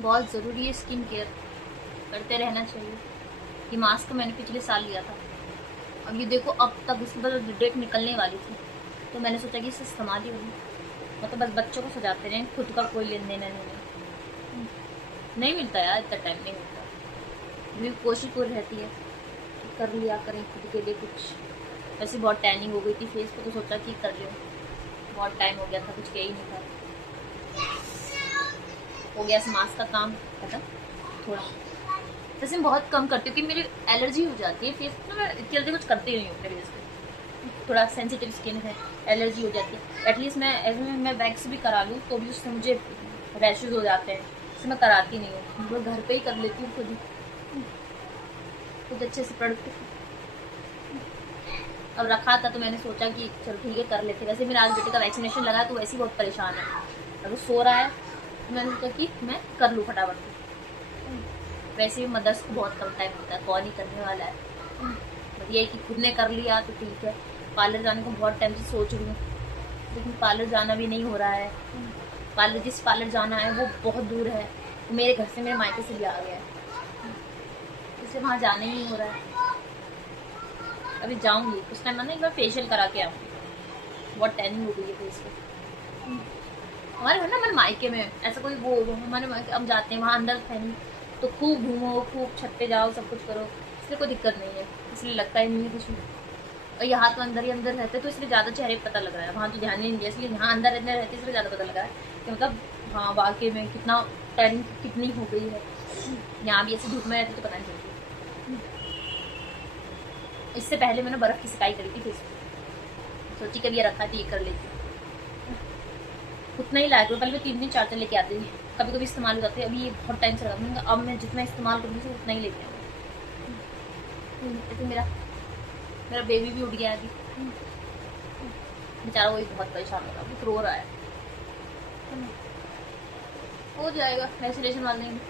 बहुत ज़रूरी है स्किन केयर, करते रहना चाहिए। ये मास्क मैंने पिछले साल लिया था, अब ये देखो अब तक इसकी बस डेट निकलने वाली थी, तो मैंने सोचा कि इसे इस्तेमाल ही करूँ। मतलब बस बच्चों को सजाते रहें, खुद का कोई लेन देन नहीं मिलता यार, इतना टाइम नहीं मिलता। मेरी कोशिश पूरी रहती है कि कर लिया करें खुद के लिए कुछ। वैसे बहुत टैनिंग हो गई थी फेस पे, तो सोचा कि कर लूँ, बहुत टाइम हो गया था, कुछ किया ही नहीं था। हो गया इस मास्क का काम खत्म। थोड़ा वैसे मैं बहुत कम करती हूँ कि मेरी एलर्जी हो जाती है फेस पे, मैं इतनी जल्दी कुछ करती नहीं हूँ मेरे फेस पे, थोड़ा सेंसिटिव स्किन है, एलर्जी हो जाती है। एटलीस्ट मैं वैक्स भी करा लूँ तो भी उससे मुझे रैशेज हो जाते हैं, इससे मैं कराती नहीं हूँ, मैं घर पे ही कर लेती हूँ खुद ही, कुछ अच्छे से प्रोडक्ट। अब रखा था तो मैंने सोचा कि चलो ठीक है कर लेते। वैसे मेरा आज बेटे का वैक्सीनेशन लगा तो वैसे ही बहुत परेशान है, अगर सो रहा है तो मैंने सोचा कि मैं कर लूँ फटाफट। वैसे भी मदर्स को बहुत कम टाइम होता है, कौन ही करने वाला है। बस ये कि खुद ने कर लिया तो ठीक है। पार्लर जाने को बहुत टाइम से सोच रही हूँ, लेकिन पार्लर जाना भी नहीं हो रहा है। जिस पार्लर जाना है वो बहुत दूर है, वो मेरे घर से, मेरे मायके से भी आ गया है, इसलिए वहाँ जाना ही नहीं हो रहा है। अभी जाऊँगी उस टाइम ना, एक बार फेशियल करा के आऊँगी, बहुत टैनिंग हो गई है फेस पे। हमारे घर ना, हमारे मायके में ऐसा कोई वो, हमारे मायके हम जाते हैं वहाँ अंदर है नहीं, तो खूब घूमो, खूब छत पे जाओ, सब कुछ करो, इसलिए कोई दिक्कत नहीं है, इसलिए लगता ही नहीं है कुछ भी। और यहाँ तो अंदर ही अंदर रहते तो इसलिए ज़्यादा चेहरे पता लग रहा है, वहाँ तो ध्यान ही नहीं दिया, इसलिए यहाँ अंदर अंदर रहते इसलिए ज़्यादा पता लग रहा है कि मतलब हाँ वाकई में कितना टैनिंग कितनी हो गई है। यहाँ भी ऐसे धूप में रहती तो पता नहीं चलती। इससे पहले मैंने बर्फ़ की सिकाई करी थी फेस पे, सोची कभी ये रखा थी ये कर लेती, उतना ही लायक पहले मैं 3 दिन 4 दिन लेके आती थी, कभी कभी इस्तेमाल हो जाती है। अभी ये बहुत टाइम से लगा, अब मैं जितना इस्तेमाल करूँगी उतना ही लेके आऊँगी। ऐसे मेरा मेरा बेबी भी उठ गया है अभी, बेचारा वही बहुत परेशान हो रहा है, रो रहा है। हो जाएगा वैक्सीनेशन वाले दिन।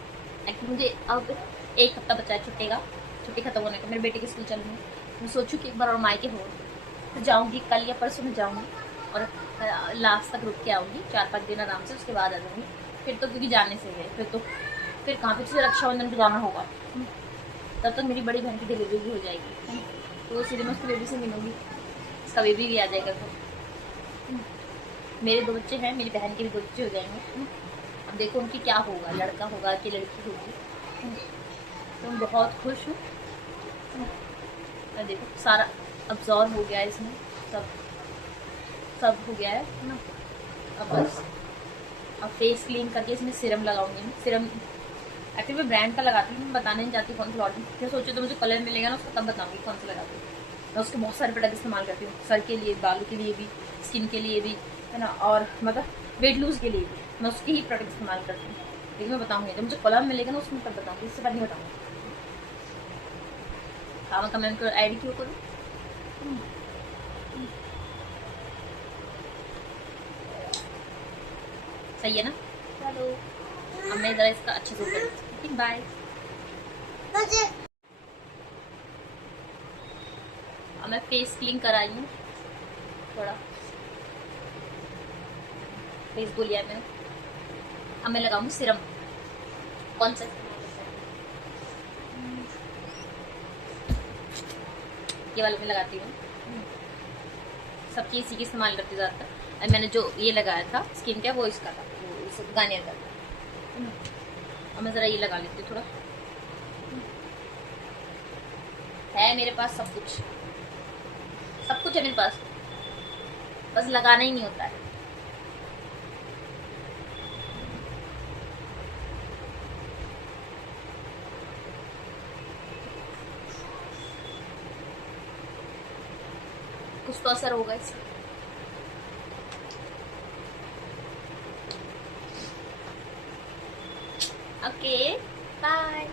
एक्चुअली मुझे अब 1 हफ्ता बचा है छुट्टी का, छुट्टी खत्म होने का, मेरे बेटे की स्कूल चल रही है। मैं सोचूँ कि एक बार और मायके हो तो जाऊँगी, कल या परसों में जाऊँगी और लास्ट तक रुक के आऊँगी, 4-5 दिन आराम से, उसके बाद आ जाऊँगी। फिर तो क्योंकि जाने से है, फिर कहाँ पे रक्षाबंधन को जाना होगा, तब तक मेरी बड़ी बहन की डिलीवरी भी हो जाएगी, तो सीधे मैं उसके बेबी से मिलूँगी, उसका बेबी भी आ जाएगा। तो मेरे 2 बच्चे हैं, मेरी बहन के भी 2 बच्चे हो जाएंगे। अब देखो उनकी क्या होगा, लड़का होगा कि लड़की होगी। तो मैं बहुत खुश हूँ। देखो सारा अब्जॉर्व हो गया है इसमें, सब हो गया है ना। अब बस अब फेस क्लीन करके इसमें सीरम लगाऊंगी। सीरम एक्चुअली मैं ब्रांड का लगाती हूँ, मैं बताने नहीं चाहती कौन सा लॉट में, सोचो तो मुझे कलर मिलेगा ना उसको तब बताऊंगी कौन सा लगाती हूँ। मैं उसके बहुत सारे प्रोडक्ट इस्तेमाल करती हूँ, सर के लिए, बालों के लिए भी, स्किन के लिए भी, है ना, और मतलब वेट लूज के लिए भी मैं उसके ही प्रोडक्ट इस्तेमाल करती हूँ। लेकिन मैं बताऊँगी जब मुझे कलर मिलेगा ना उसमें तब बताऊँगी, इससे पहले नहीं बताऊँगी। हाँ मैं कमेंट कर ऐड क्यों करूँ। सही है ना, चलो अब मैं ज़रा इसका अच्छे से कर, बाय। अब मैं फेस क्लीन कराई हूँ, थोड़ा फेस धो लिया मैंने। अब मैं लगाऊंगी सीरम, कौन सा ये वाला मैं लगाती हूँ, सबकी इसी की इस्तेमाल करती ज़्यादातर। और मैंने जो ये लगाया था स्किन का वो इसका था, वो इस गार्नियर का था। अब मैं ज़रा ये लगा लेती हूँ, थोड़ा है मेरे पास सब कुछ है मेरे पास, बस लगाना ही नहीं होता है। कुछ तो असर होगा इसका। Okay bye.